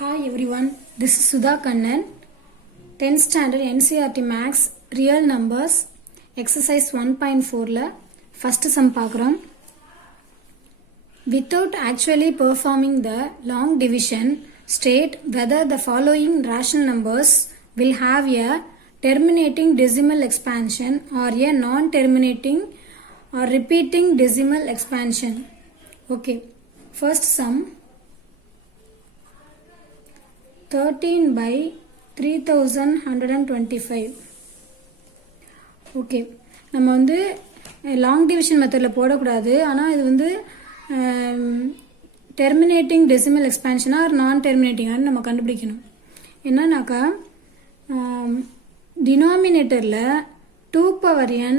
Hi everyone, this is Sudha Kannan, 10th standard NCERT Max Real Numbers Exercise 1.4 first sum பார்க்கிறோம். Without actually performing the long division, state whether the following rational numbers will have a terminating decimal expansion or a non-terminating or repeating decimal expansion. Okay, first sum 13 by 3125. ஓகே, நம்ம வந்து long division மெத்தடில் போடக்கூடாது. ஆனால் இது வந்து terminating decimal எக்ஸ்பேன்ஷனாக ஒரு நான் டெர்மினேட்டிங்கானு நம்ம கண்டுபிடிக்கணும். என்னன்னாக்கா டினாமினேட்டரில் 2n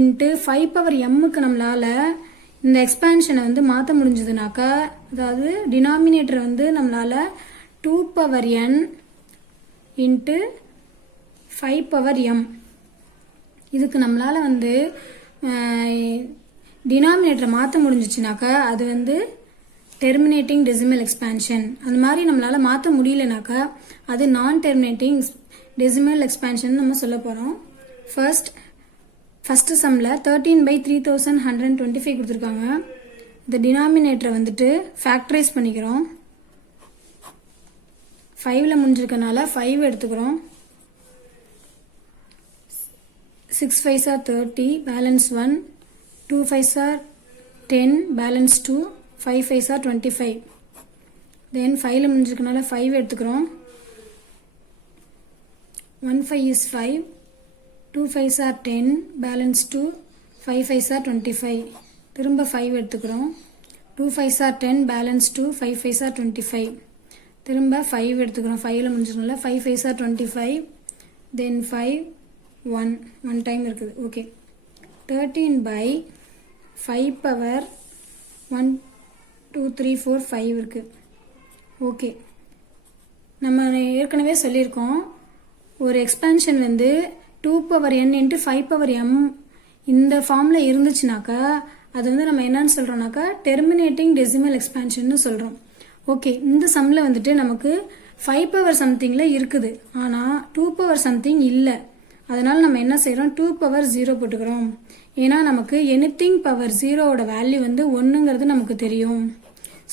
இன்ட்டு 5m நம்மளால் இந்த எக்ஸ்பேன்ஷனை வந்து மாற்ற முடிஞ்சதுனாக்கா, அதாவது டினாமினேட்டரை வந்து நம்மளால் 2n இன்ட்டு 5m இதுக்கு நம்மளால் வந்து டினாமினேட்டரை மாற்ற முடிஞ்சிச்சுனாக்கா அது வந்து டெர்மினேட்டிங் டெசிமல் எக்ஸ்பேன்ஷன். அந்த மாதிரி நம்மளால் மாற்ற முடியலனாக்கா அது நான் டெர்மினேட்டிங் டெசிமல் எக்ஸ்பேன்ஷன் நம்ம சொல்ல போகிறோம். ஃபஸ்ட்டு சம்மில் 13 by 3125 கொடுத்துருக்காங்க. இந்த டினாமினேட்டரை வந்துட்டு ஃபேக்டரைஸ் பண்ணிக்கிறோம். 5ல் முடிஞ்சிருக்கனால 5 எடுத்துக்கிறோம். 6 5s are 30, balance 1, 2 5s are 10, balance 2, 5 5s are 25. Then 5ல் முடிஞ்சிருக்கனால 5 எடுத்துக்கிறோம். 1 5 is 5, 2 5s are 10, balance 2, 5 5s are 25. திரும்ப 5 எடுத்துக்கிறோம். 2 5s are 10, balance 2, 5 5s are 25. திரும்ப 5 எடுத்துக்கிறோம். 5ல் முடிஞ்சிருக்கனால 5 5s are 25. Then 5 1 டைம் இருக்குது. ஓகே, 13 by 5 power 1 2 3 4 5 இருக்குது. ஓகே, நம்ம ஏற்கனவே சொல்லியிருக்கோம், ஒரு எக்ஸ்பேன்ஷன் வந்து 2n இன்ட்டு 5m இந்த ஃபார்மில் இருந்துச்சுனாக்கா அது வந்து நம்ம என்னன்னு சொல்கிறோம்னாக்கா டெர்மினேட்டிங் டெசிமல் எக்ஸ்பேன்ஷன்னு சொல்கிறோம். ஓகே, இந்த சம்மில் வந்துட்டு நமக்கு 5 பவர் சம்திங்கில் இருக்குது, ஆனால் 2 பவர் சம்திங் இல்லை. அதனால் நம்ம என்ன செய்கிறோம், 2 பவர் 0 போட்டுக்கிறோம். ஏன்னா நமக்கு எனிதிங் பவர் 0வோட வேல்யூ வந்து 1ங்கிறது நமக்கு தெரியும்.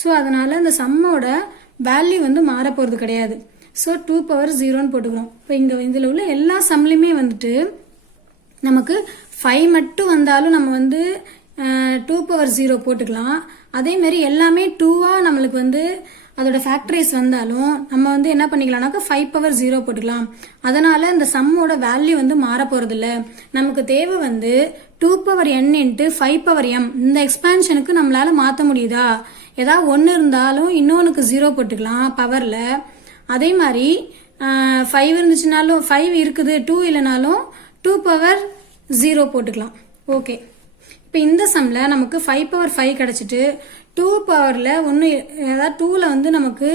ஸோ அதனால் அந்த சம்மோட வேல்யூ வந்து மாற போகிறது கிடையாது. ஸோ 2 பவர் 0ன்னு போட்டுக்கிறோம். இப்போ இதில் உள்ள எல்லா சம்லையுமே வந்துட்டு நமக்கு 5 மட்டும் வந்தாலும் நம்ம வந்து 2 பவர் 0 போட்டுக்கலாம். அதேமாரி எல்லாமே 2வா நம்மளுக்கு வந்து அதோட ஃபேக்டரைஸ் வந்தாலும் நம்ம வந்து என்ன பண்ணிக்கலாம்னாக்கா 5 பவர் 0 போட்டுக்கலாம். அதனால இந்த சம்மோட வேல்யூ வந்து மாற போறது இல்ல. நமக்கு தேவை வந்து 2 power n into 5 power m இந்த எக்ஸ்பேன்ஷனுக்கு நம்மளால மாற்ற முடியுதா, ஏதாவது ஒன்று இருந்தாலும் இன்னொன்னுக்கு 0 போட்டுக்கலாம் பவர்ல. அதே மாதிரி 5 இருந்துச்சுனாலும் 5 இருக்குது, 2 இல்லைனாலும் 2 பவர் 0 போட்டுக்கலாம். ஓகே, இப்போ இந்த சம்மில் நமக்கு 5 பவர் 5 கிடச்சிட்டு 2 பவரில் ஒன்று, அதாவது 2ல் வந்து நமக்கு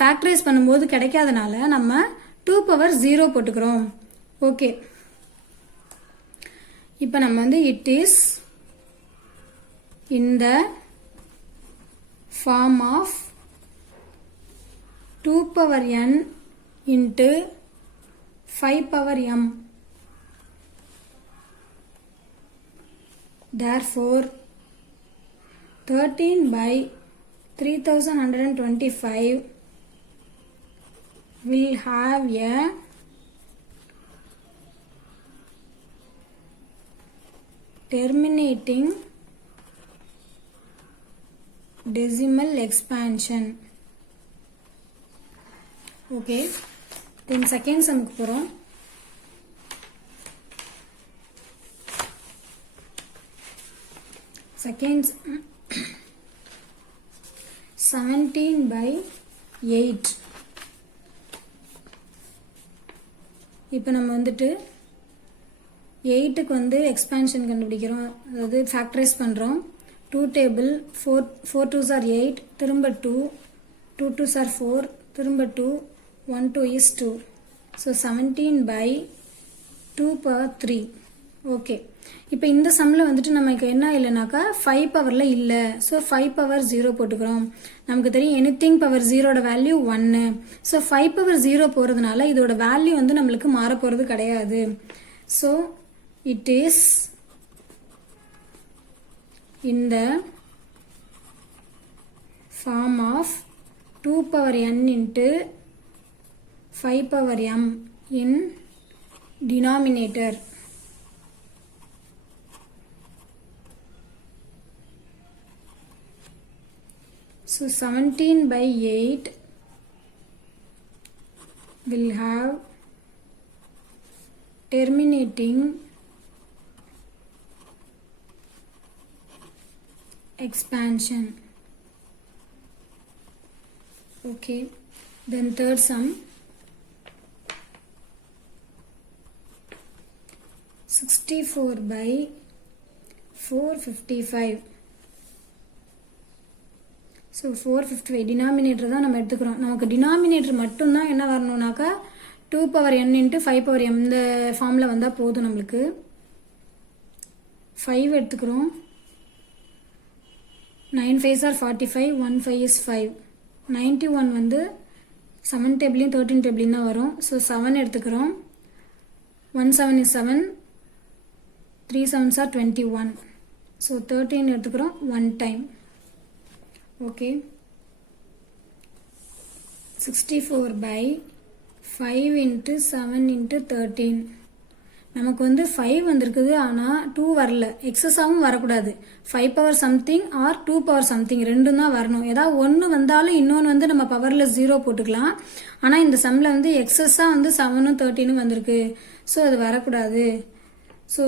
ஃபேக்டரைஸ் பண்ணும்போது கிடைக்காதனால நம்ம 2 பவர் 0 போட்டுக்கிறோம். ஓகே, இப்போ நம்ம வந்து it is in the form of 2 power n into 5 power m. Therefore, 13 by 3125 will have a terminating decimal expansion. Okay, then second sum க்கு போறோம். Second 17 by 8. இப்போ நம்ம வந்துட்டு 8க்கு வந்து எக்ஸ்பேன்ஷன் கண்டுபிடிக்கிறோம், அதாவது ஃபேக்டரைஸ் பண்ணுறோம். 2 டேபிள் 4 2s are 8, திரும்ப 2 2 2s are 4, திரும்ப 2 1 2 is 2. ஸோ 17 by 2 power 3. ஓகே, இப்போ இந்த சம்மில் வந்துட்டு நமக்கு என்ன இல்லைனாக்கா 5 பவரில் இல்லை. ஸோ 5 பவர் 0 போட்டுக்கிறோம். நமக்கு தெரியும் எனிதிங் பவர் 0ஓட வேல்யூ 1. ஸோ 5 பவர் 0 போகிறதுனால இதோட வேல்யூ வந்து நம்மளுக்கு மாற போகிறது கிடையாது. So it is in the form of 2 power n into 5 power m in denominator. So 17 by 8 will have terminating expansion. Okay, then third sum, 64 by 455. ஸோ 455 டினாமினேட்டர் தான் நம்ம எடுத்துக்கிறோம். நமக்கு டினாமினேட்டர் மட்டும்தான் என்ன வரணும்னாக்கா 2 power n into 5 power m இந்த ஃபார்மில் வந்தால் போதும். நம்மளுக்கு 5 எடுத்துக்கிறோம். 9 5s are 45, 1 5 is 5. 91 வந்து 7 டேபிளையும் 13 டேபிளையும் தான் வரும். ஸோ 7 எடுத்துக்கிறோம். 1 7 is 7, 3 7s are 21. ஸோ 13 எடுத்துக்கிறோம் 1 டைம். ஓகே, 64 by 5 into 7 into 13. நமக்கு வந்து 5 வந்திருக்குது, ஆனால் 2 வரல. எக்ஸஸாகவும் வரக்கூடாது. 5 power something R 2 power something ரெண்டும் தான் வரணும். ஏதாவது ஒன்று வந்தாலும் இன்னொன்று வந்து நம்ம பவரில் 0 போட்டுக்கலாம். ஆனால் இந்த சம்மில் வந்து எக்ஸஸாக வந்து 7ம் 13ம் வந்திருக்கு. ஸோ அது வரக்கூடாது. So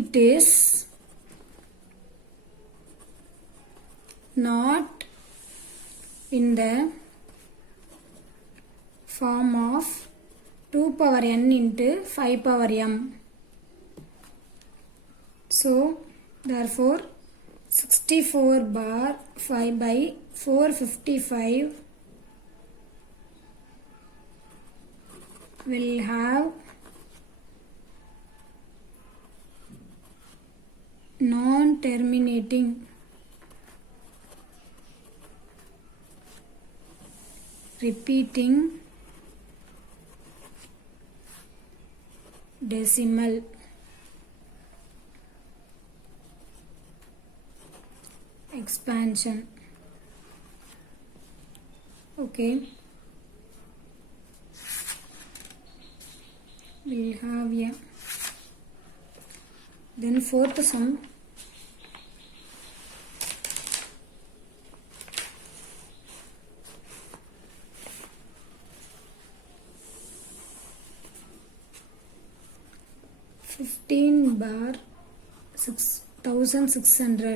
it is not in the form of 2 power n into 5 power m. So therefore 64 bar 5 by 455 will have non-terminating repeating decimal expansion. Okay, we'll have a then fourth sum, 15 bar 6600.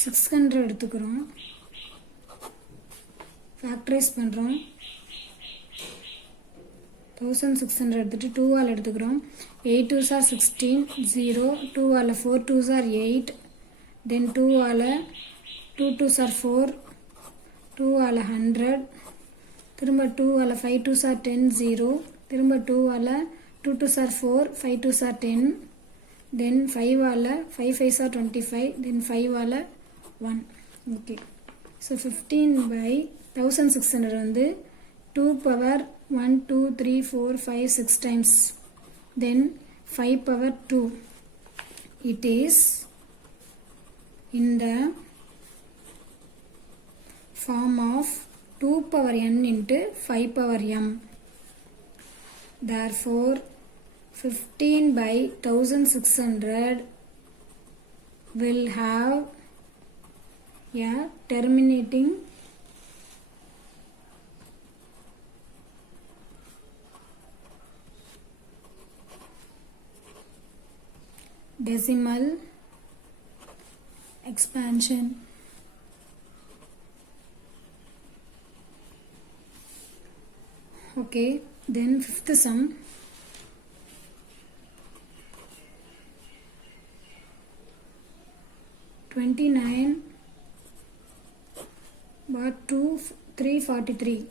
சிக்ஸ் ஹண்ட்ரட் எடுத்துக்கிறோம். ஃபேக்டரைஸ் பண்ணுறோம். 1600 எடுத்துகிட்டு 2ஆல் எடுத்துக்கிறோம். 8 2s are 16, 0, 2ஆல் 4 2s are 8, தென் 2ஆல் 2 2s are 4, 2ஆல் 100, திரும்ப 2ஆல் 5 2s are 10, 0, திரும்ப 2ஆல் 2 2s are 4, 5 2s are 10, then 5ஆல் 5 5s are 25, தென் 5ஆல் 1. ஓகே, ஸோ 15 by 1600 வந்து 2 power 1 2 3 4 5 6 times, then 5 power 2. It is in the form of 2 power n into 5 power m. Therefore 15 by 1600 will have a terminating decimal expansion. Okay, then fifth sum, 29 bar 2 343.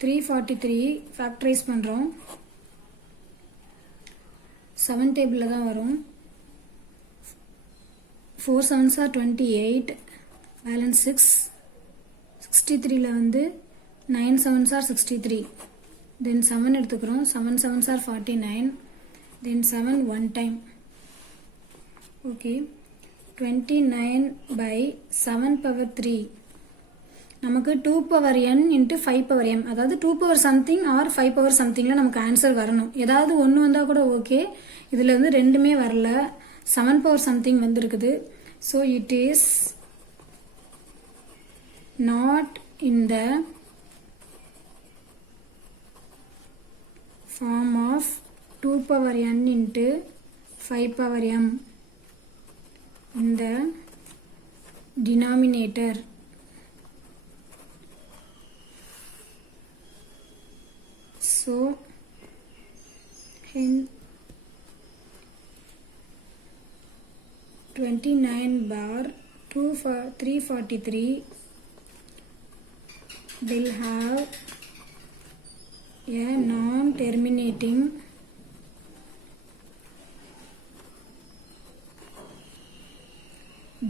343 ஃபேக்டரைஸ் பண்ணுறோம். 7 டேபிளில் தான் வரும். 4 7s are 28, பேலன்ஸ் 6. 63ல் வந்து 9 7s are 63. தென் 7 எடுத்துக்கிறோம். 7 7s are 49. Then 7 1 time. Okay, 29 by 7 power 3. நமக்கு 2 power n into 5 power m, அதாவது 2 power something or 5 power somethingல நமக்கு ஆன்சர் வரணும். ஏதாவது ஒன்று வந்தால் கூட ஓகே. இதில் வந்து ரெண்டுமே வரல. 7 power something வந்திருக்குது. So it is not in the form of 2 power n into 5 power m in the denominator. So hence 29 bar 343 will have a non-terminating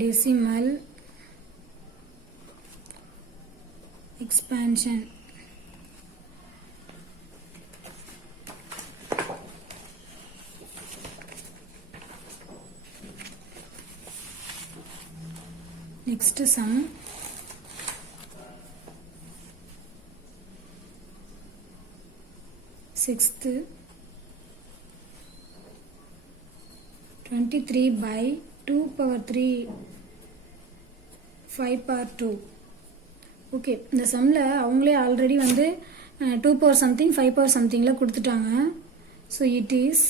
decimal expansion. Next sum. Sixth, 23 by 2 power 3 5 power 2. ஓகே, இந்த சம்மில் அவங்களே ஆல்ரெடி வந்து 2 power something 5 power somethingல கொடுத்துட்டாங்க. So it is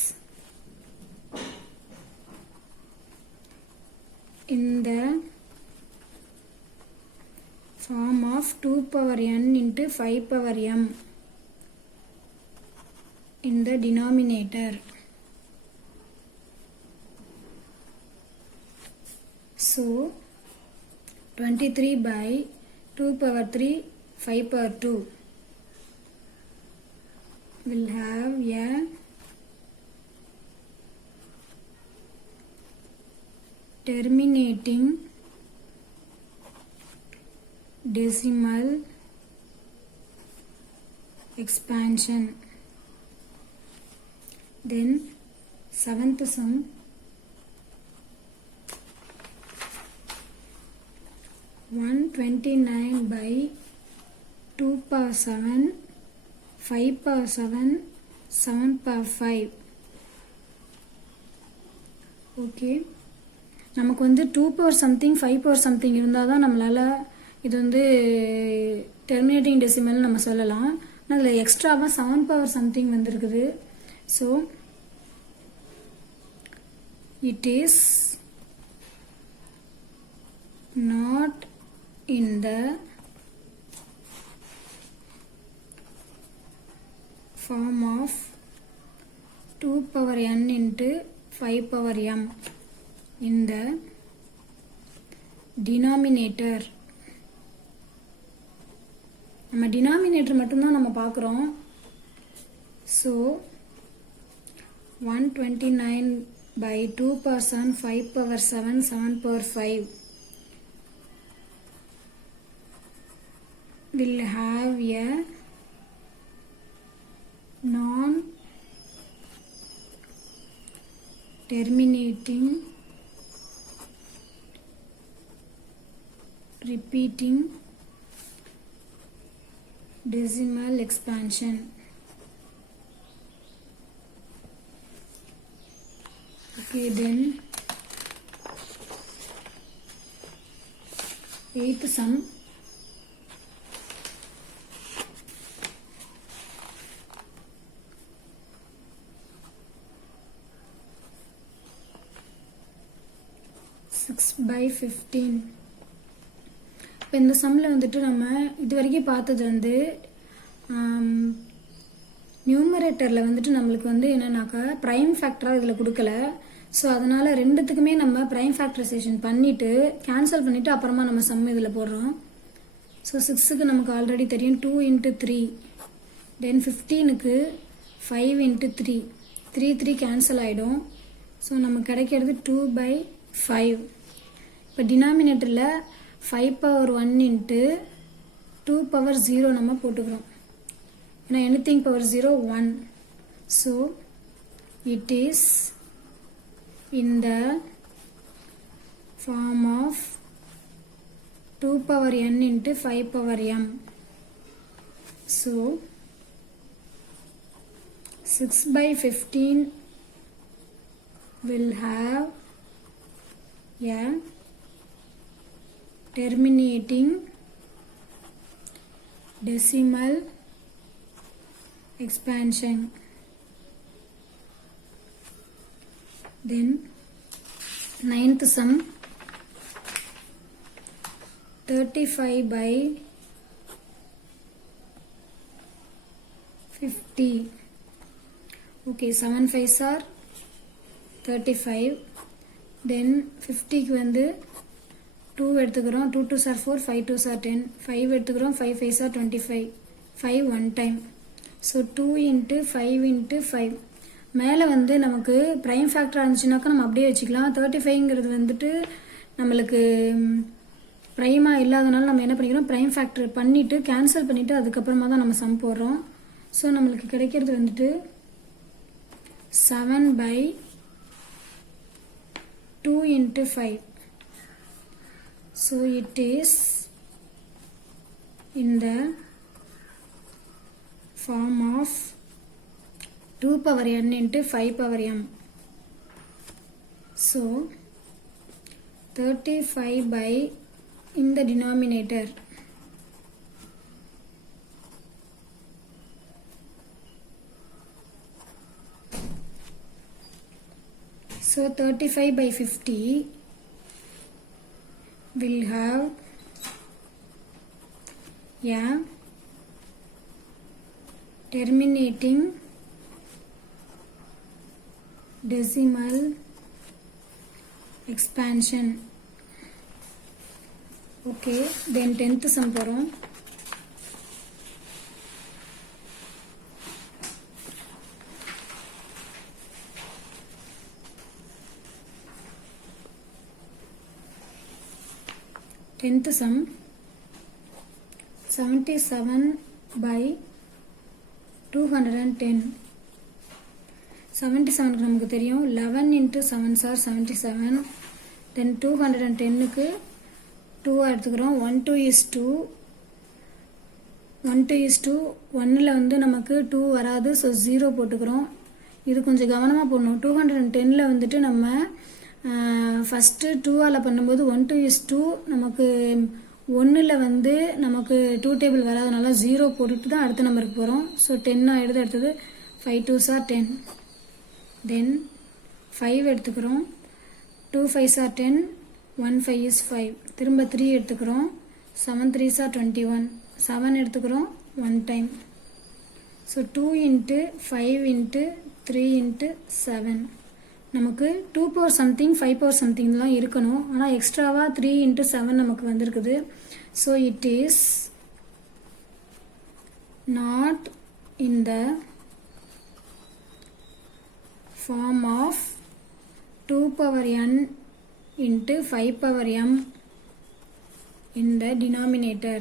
in the form of 2 power n into 5 power m in the denominator. So 23 by 2 power 3 5 power 2 will have a terminating decimal expansion. Then 7th sum, 129 by 2 power 7 5 power 7 7 power 5. ஓகே, நமக்கு வந்து 2 power something 5 power something இருந்தால் தான் நம்மளால் இது வந்து terminating decimal நம்ம சொல்லலாம். அதில் எக்ஸ்ட்ராவாக 7 power something வந்திருக்குது. So it is not in the form of 2 power n into 5 power m in the denominator. நம்ம டினாமினேட்டர் மட்டும்தான் நம்ம பார்க்குறோம். ஸோ 129 by 2 power 7 5 power 7 7 power 5 will have a non-terminating repeating decimal expansion. Okay, then 8th sum, 6 by 15. இப்போ இந்த சம்மில் வந்துட்டு நம்ம இது வரைக்கும் பார்த்தது வந்து நியூமரேட்டரில் வந்துட்டு நம்மளுக்கு வந்து என்னன்னாக்கா ப்ரைம் ஃபேக்டராக இதில் கொடுக்கல. ஸோ அதனால் ரெண்டுத்துக்குமே நம்ம ப்ரைம் ஃபேக்டரைசேஷன் பண்ணிவிட்டு கேன்சல் பண்ணிவிட்டு அப்புறமா நம்ம சம் இதில் போடுறோம். ஸோ 6க்கு நமக்கு ஆல்ரெடி தெரியும் 2 into 3. தென் 15க்கு 5 into 3. 3 3 கேன்சல் ஆகிடும். ஸோ நமக்கு கிடைக்கிறது 2/5. இப்போ டினாமினேட்டரில் 5/1 into 2/0 நம்ம போட்டுக்கிறோம். ஏன்னா anything power 0 1. So it is in the form of 2/n into 5/m. So 6/15 will have a terminating decimal expansion. Then 9th sum 35/50. Okay, 7 5s are 35. Then 50க்கு வந்து 2 எடுத்துக்கிறோம். 2 2s are 4, 5 2s are 10. 5 எடுத்துக்கிறோம். 5 5s are 25. 5 one time. So 2 into 5 into 5. மேலே வந்து நமக்கு ப்ரைம் ஃபேக்டராக இருந்துச்சுனாக்கா நம்ம அப்படியே வச்சுக்கலாம். 35ங்கிறது வந்துட்டு நம்மளுக்கு ப்ரைமாக இல்லாதனால நம்ம என்ன பண்ணிக்கிறோம், ப்ரைம் ஃபேக்டர் பண்ணிவிட்டு கேன்சல் பண்ணிவிட்டு அதுக்கப்புறமா தான் நம்ம சம் போடுறோம். ஸோ நம்மளுக்கு கிடைக்கிறது வந்துட்டு 7/2 into 5. So it is in the form of 2/n into 5/m. So 35 by in the denominator. So 35/50 will have a terminating decimal expansion. Okay, then 10th sum போறோம். Tenth sum 77/210. 77க்கு நமக்கு தெரியும் 11 into 7s are 77. Then 210க்கு 2 எடுத்துக்கிறோம். 1 2 is 2. 1 2 is 2. 1ல் வந்து நமக்கு 2 வராது. ஸோ 0 போட்டுக்கிறோம். இது கொஞ்சம் கவனமாக போடணும். 210ல் வந்துட்டு நம்ம ஃபஸ்ட்டு 2ஆல் பண்ணும்போது 1 2 is 2 நமக்கு 1ல் வந்து நமக்கு 2 டேபிள் வராதனால 0 போட்டுட்டு தான் அடுத்த நம்பருக்கு போகிறோம். ஸோ 10 ஆகிடுது. அடுத்தது 5 2s are 10. தென் 5 எடுத்துக்கிறோம். 2 5s are 10. 1 5 is 5. திரும்ப 3 எடுத்துக்கிறோம். 7 3s are 21. 7 எடுத்துக்கிறோம் 1 time. ஸோ 2 into 5 into 3 into 7. நமக்கு 2 power something 5 power somethingலாம் இருக்கணும். ஆனால் எக்ஸ்ட்ராவாக 3 into 7 நமக்கு வந்திருக்குது. So it is not in the form of 2/n into 5/m in the denominator.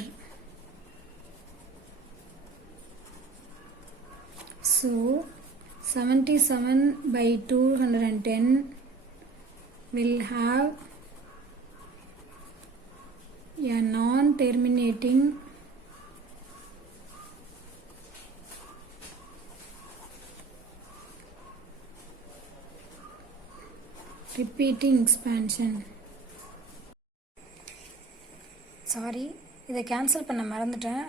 So 77/210 will have a non-terminating repeating expansion. Sorry, இதை கேன்சல் பண்ண மறந்துட்டேன்.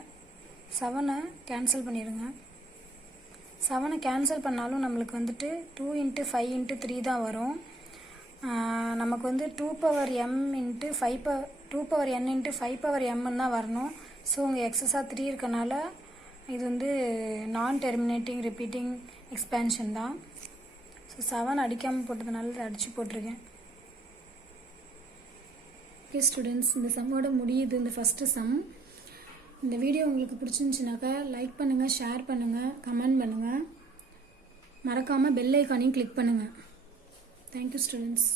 7 கேன்சல் பண்ணிடுங்க. 7 கேன்சல் பண்ணாலும் நம்மளுக்கு வந்துட்டு 2 into 5 into 3 தான் வரும். நமக்கு வந்து 2/m into 2/n into 5/m தான் வரணும். ஸோ உங்கள் எக்ஸஸாக 3 இருக்கனால இது வந்து நான் டெர்மினேட்டிங் ரிப்பீட்டிங் எக்ஸ்பேன்ஷன் தான். ஸோ 7 அடிக்காமல் போட்டதுனால இதை அடித்து போட்டிருக்கேன். ஓகே ஸ்டூடெண்ட்ஸ், இந்த சம்மோட முடியுது இந்த ஃபஸ்ட்டு சம். இந்த வீடியோ உங்களுக்கு பிடிச்சிருந்துச்சுனாக்கா லைக் பண்ணுங்கள், ஷேர் பண்ணுங்கள், கமெண்ட் பண்ணுங்கள். மறக்காமல் பெல் ஐக்கானையும் கிளிக் பண்ணுங்கள். Thank you students.